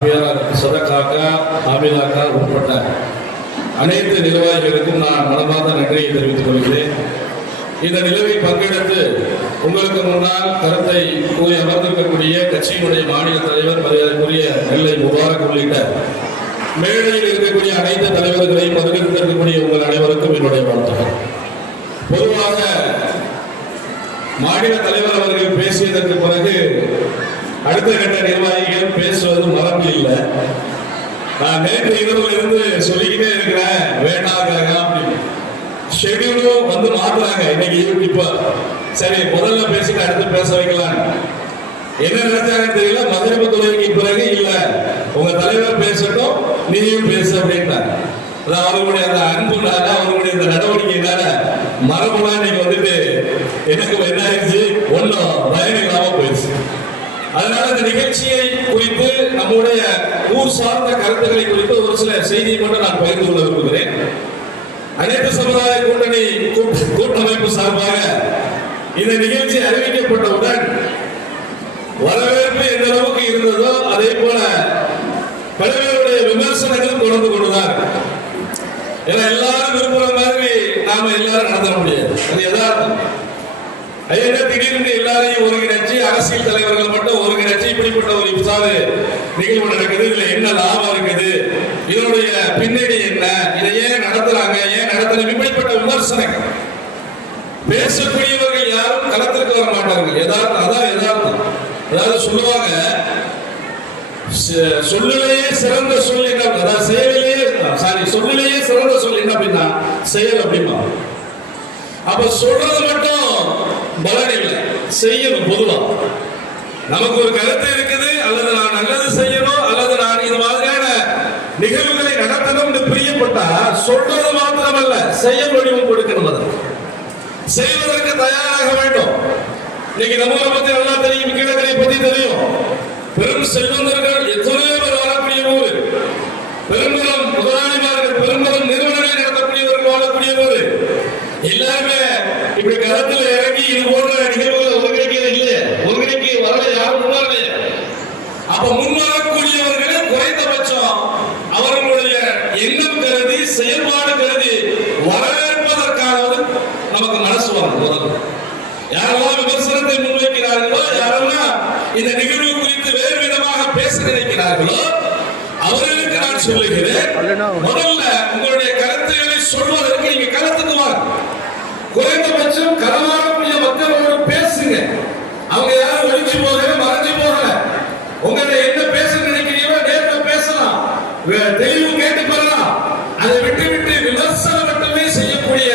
சதக்காக்கா ஆமிலாக்கா உட்பட்ட அனைத்து நிர்வாகிகளுக்கும் நான் மனமார்ந்த நன்றியை தெரிவித்துக் கொள்கிறேன். இந்த நிலவில் பங்கெடுத்து உங்களுக்கு முன்னால் கருத்தை கூறி அமர்ந்திருக்கக்கூடிய கட்சியினுடைய மாநில தலைவர் மரியாதைக்குரிய நெல்லை முபாரக் உள்ளிட்ட மேடையில் இருக்கக்கூடிய அனைத்து தலைவர்களையும் பங்கெடுத்திருக்கக்கூடிய உங்கள் அனைவருக்கும் என்னுடைய வாழ்த்துக்கள். பொதுவாக மாநில தலைவர் அவர்கள் பேசியதற்கு பிறகு அடுத்த கட்ட நிர்வாகிகள் பேசுவது மரபு இல்லை. நான் நேற்று இரவுல இருந்து சொல்லிக்கிட்டே இருக்கிறேன், வேண்டாங்க அப்படின்னு. ஷெடியூலும் வந்து மாத்துறாங்க இன்னைக்கு. இப்ப சரி முதல்ல பேசிட்டு அடுத்து பேச வைக்கலாம். என்ன நினைச்சாங்கன்னு தெரியல. மதுரை தொழிலுக்கு பிறகு இல்ல உங்க தலைவர் பேசட்டும் நீயும் பேசு அப்படின்ட்டாங்க. அவர்களுடைய அந்த அன்புனால அவர்களுடைய அந்த நடவடிக்கைனால மரபுனா நீங்க வந்துட்டு எனக்கு என்ன ஆயிடுச்சு, ஒன்னும் பயன் இல்லாம போயிடுச்சு. அதனால இந்த நிகழ்ச்சியை குறித்து நம்முடைய ஊர் சார்ந்த கருத்துக்களை குறித்து ஒரு சில செய்தியை மட்டும் நான் பகிர்ந்து கொள்ள விரும்புகிறேன். அனைத்து சமுதாய கூட்டணி கூட்டமைப்பு சார்பாக இந்த நிகழ்ச்சி அறிவிக்கப்பட்டவுடன் வரவேற்பு எந்த அளவுக்கு இருந்ததோ அதே போல பல்வேறுடைய விமர்சனங்களும் தொடர்ந்து கொண்டுதான். ஏன்னா எல்லாரும் விரும்புற மாதிரி நாம எல்லாரும் நடத்த முடியாது, அது யதார்த்தம். திடீர்னு எல்லாரையும் ஒருங்கிணைச்சு அரசியல் தலைவர்கள் மட்டும் ஒருங்கிணைச்சு இப்படிப்பட்ட ஒரு இஃப்தார் நிகழ்வு நடக்குது, இதுல என்ன லாபம் இருக்குது, இதனுடைய பின்னணி என்ன, இதை ஏன் நடத்துறாங்க, ஏன் நடத்தணும், இப்படிப்பட்ட விமர்சனங்கள் பேசக்கூடியவர்கள் யாரும் களத்திற்கு வர மாட்டார்கள். யதார்த்தம், அதான் யதார்த்தம். அதாவது சொல்லுவாங்க, சொல்லிலேயே சிறந்த சொல் என்ன, அதாவது செயலிலேயே சொல்லிலேயே சிறந்த சொல் என்ன அப்படின்னா செயல் அப்படிமா. அப்ப சொல்றது மட்டும் பலன் இல்லை, செய்யணும். பொதுவா நமக்கு ஒரு கருத்து இருக்குது, அல்லது நான் நல்லது செய்யணும், அல்லது நான் இது மாதிரியான நிகழ்வுகளை நடத்தணும் என்று பிரியப்பட்டா சொல்றது மாத்திரமல்ல செய்ய வடிவம் கொடுக்கணும். அதற்கு செய்வதற்கு தயாராக வேண்டும். இன்னைக்கு நம்மளை பத்தி நல்லா தெரியும், கீழக்கரை பத்தி தெரியும். பெரும் செல்வந்தர்கள் எத்தனையோ பேர் வாழக்கூடிய ஊர், பெரும்பெரும் முதலாளிமார்கள் பெரும்பெரும் நிறுவனங்களை நடத்தக்கூடியவர்கள் வாழக்கூடிய ஊர். எல்லாருமே இப்படி களத்தில் இறங்கி இது போன்ற நிகழ்வுகளை ஒருங்கிணைக்கிறது இல்லை, ஒருங்கிணைக்க வரல, யாரும் முன்வரலையே. அப்ப முன்வரக்கூடியவர்களே குறைந்தபட்சம் அவர்களுடைய எண்ணம் கருதி செயல்பாடு கருதி வரவேற்பதற்காவது நமக்கு மனசு வரும். முதல்ல யாரெல்லாம் விமர்சனத்தை முன்வைக்கிறார்களோ, யாரெல்லாம் இந்த நிகழ்வு குறித்து வேறு விதமாக பேச நினைக்கிறார்களோ அவர்களுக்கு நான் சொல்லுகிறேன், முதல்ல உங்களுடைய கருத்துக்களை சொல்வதற்கு நீங்க களத்துக்கு வாங்க. குறைந்தபட்சம் களமாடக்கூடிய மக்களோடு பேசுங்க. அவங்க யாரும் ஒழிச்சு போகல, மறைஞ்சு போகல. உங்கள்ட்ட என்ன பேச நினைக்கிறீங்களோ நேர்ல பேசலாம், தெளிவு கேட்டு பெறலாம். அதை விட்டு விட்டு விமர்சனம் மட்டுமே செய்யக்கூடிய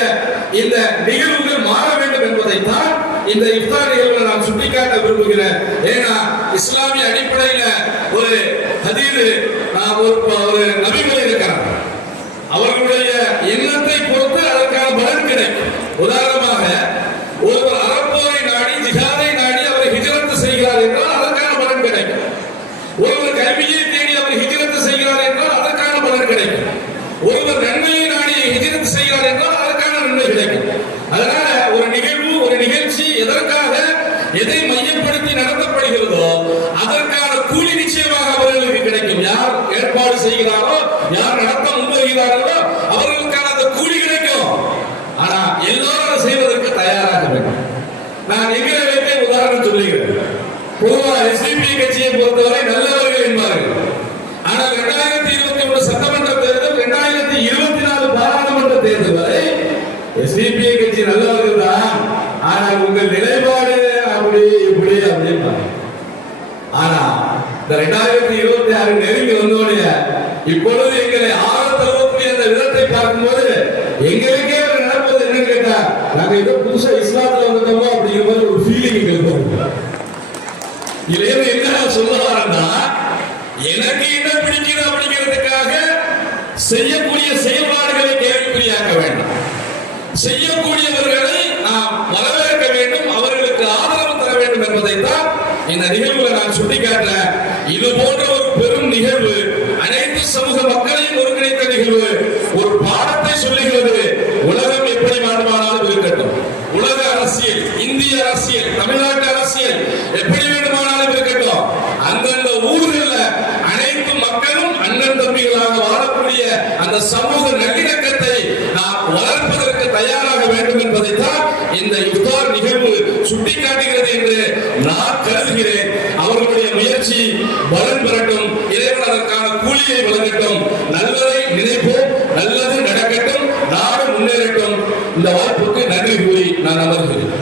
இந்த நிகழ்வுகள் மாற வேண்டும் என்பதைத்தான் இந்த இஃப்தார் நிகழ்வுகளை நான் சுட்டிக்காட்ட விரும்புகிறேன். ஏன்னா இஸ்லாமிய அடிப்படையில ஒரு ஹதீஸ், ஒரு நபிகள் இருக்கிறார், அவர்களுடைய எண்ணத்தை பொறுத்து அதற்கான பலன் கிடைக்கும். உதாரணமாக ஒருவர் அறப்போரை நாடி ஜிஹாதை நாடி அவர் ஹிஜ்ரத் செய்கிறார் என்றால் அதற்கான பலன் கிடைக்கும். ஒருவர் கல்வியை தேடி அவர் ஹிஜ்ரத் செய்கிறார் என்றால் அதற்கான பலன் கிடைக்கும். ஒருவர் நன்மையை நாடி ஹிஜ்ரத் செய்கிறார் என்றால் அதற்கான நன்மை கிடைக்கும். அதனால ஒரு நிகழ்வு, ஒரு நிகழ்ச்சி எதற்காக எதை மையப்படுத்தி நடத்தப்படுகிறதோ அதற்கான கூலி நிச்சயமாக அவர்களுக்கு கிடைக்கும். யார் ஏற்பாடு செய்கிறாரோ, யார் நடத்த முன்வருகிறார்களோ அவர்களுக்கான அந்த கூலி கிடைக்கும். ஆனா எல்லாரும் செய்வதற்கு தயாராக வேண்டும். நான் எங்களை வைத்தே உதாரணம் சொல்லுகிறேன். பொதுவாக எஸ்டிபி கட்சியை பொறுத்தவரை நல்லவர்கள் என்பார்கள். ஆனால் 2021 சட்டமன்ற தேர்தல், 2024 பாராளுமன்ற தேர்தல் வரை எஸ்டிபி கட்சி நல்லவர்கள் தான், ஆனால் உங்கள் நிலைப்பாடு அப்படி இப்படி அப்படின்னு. ஆனா இந்த 2026 நெருங்கி வந்தோடைய இப்பொழுது எங்களை ஆழ தழுவக்கூடிய அந்த விதத்தை பார்க்கும்போது எங்களுக்கே ஒரு நடப்பது என்னன்னு கேட்டா, நாங்க ஏதோ புதுசா இஸ்லாத்துல வந்துட்டோமோ அப்படிங்கிற மாதிரி ஒரு ஃபீலிங் எங்களுக்கு. இதுல என்ன சொல்ல வரேன்னா, எனக்கு என்ன பிடிக்குது அப்படிங்கிறதுக்காக செய்யக்கூடிய செயல்பாடுகளை கேள்விக்குறியாக்க வேண்டாம். செய்யக்கூடியவர்களை நாம் வரவேற்க வேண்டும், அவர்களுக்கு ஆதரவு தர வேண்டும் என்பதைத்தான் இந்த நிகழ்வுகளை நான் சுட்டிக்காட்டுறேன். இது போன்ற ஒரு பெரும் நிகழ்வு, அனைத்து சமூக மக்களையும் ஒருங்கிணைத்த நிகழ்வு, ஒரு பாடத்தை சொல்லுகிறது. உலகம் எப்படி வேண்டுமானாலும் இருக்கட்டும், உலக அரசியல், இந்திய அரசியல், தமிழ்நாட்டு அரசியல் எப்படி வேண்டுமானாலும் இருக்கட்டும், அந்தந்த ஊர்களில் அனைத்து அந்த சமூக நல்லிணக்கத்தை நாம் வளர்ப்பதற்கு தயாராக வேண்டும் என்பதைத்தான் இந்த இஃப்தார் நிகழ்வு சுட்டிக்காட்டுகிறது என்று நான் கருதுகிறேன். அவர்களுடைய முயற்சி பலன் பெறட்டும், இறைவன் அதற்கான கூலியை வழங்கட்டும். நல்லதை நினைப்போம், நல்லது நடக்கட்டும், நாடு முன்னேறட்டும். இந்த வாய்ப்புக்கு நன்றி கூறி நான் அமர்கிறேன்.